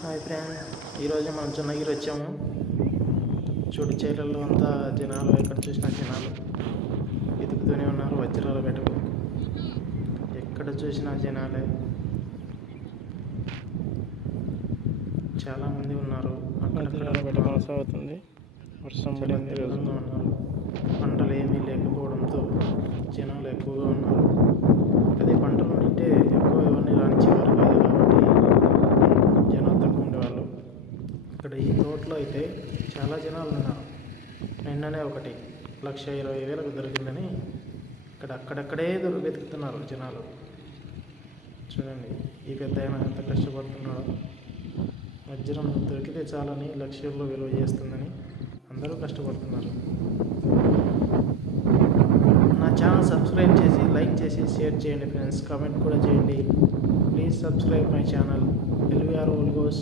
Hi friend, ఈరోజు మనం చెన్నగిరి వచ్చాము. చూడు చీరల్లో అంతా జనాలు, ఎక్కడ చూసినా జనాలు వెతుకుతూనే ఉన్నారు. వజ్రాల వేటకు ఎక్కడ చూసినా జనాలే, చాలామంది ఉన్నారు. వజ్రాల వేట కొనసాగుతుంది. వర్షం పడింది ఈరోజు. ఉన్నారు. పంటలు ఏమీ లేకపోవడంతో జనాలు ఎక్కువగా ఉన్నారు. అదే పంటలు ఉంటే ఎక్కువ ఎవరిని రానిచ్చేవారు కాదు కాబట్టి జనాలు తక్కువ ఉండేవాళ్ళు. ఇక్కడ ఈ తోటలో అయితే చాలా జనాలు ఉన్నారు. నిన్ననే ఒకటి 1,20,000 దొరికిందని ఇక్కడ అక్కడక్కడే వెతుకుతున్నారు జనాలు. చూడండి ఈ పెద్ద ఆయన ఎంత కష్టపడుతున్నాడో. వజ్రం దొరికితే చాలని లక్షల్లో విలువ చేస్తుందని అందరూ కష్టపడుతున్నారు. నా ఛానల్ సబ్స్క్రైబ్ చేసి, లైక్ చేసి, షేర్ చేయండి ఫ్రెండ్స్. కామెంట్ కూడా చేయండి. Please subscribe my channel LVR Olgos.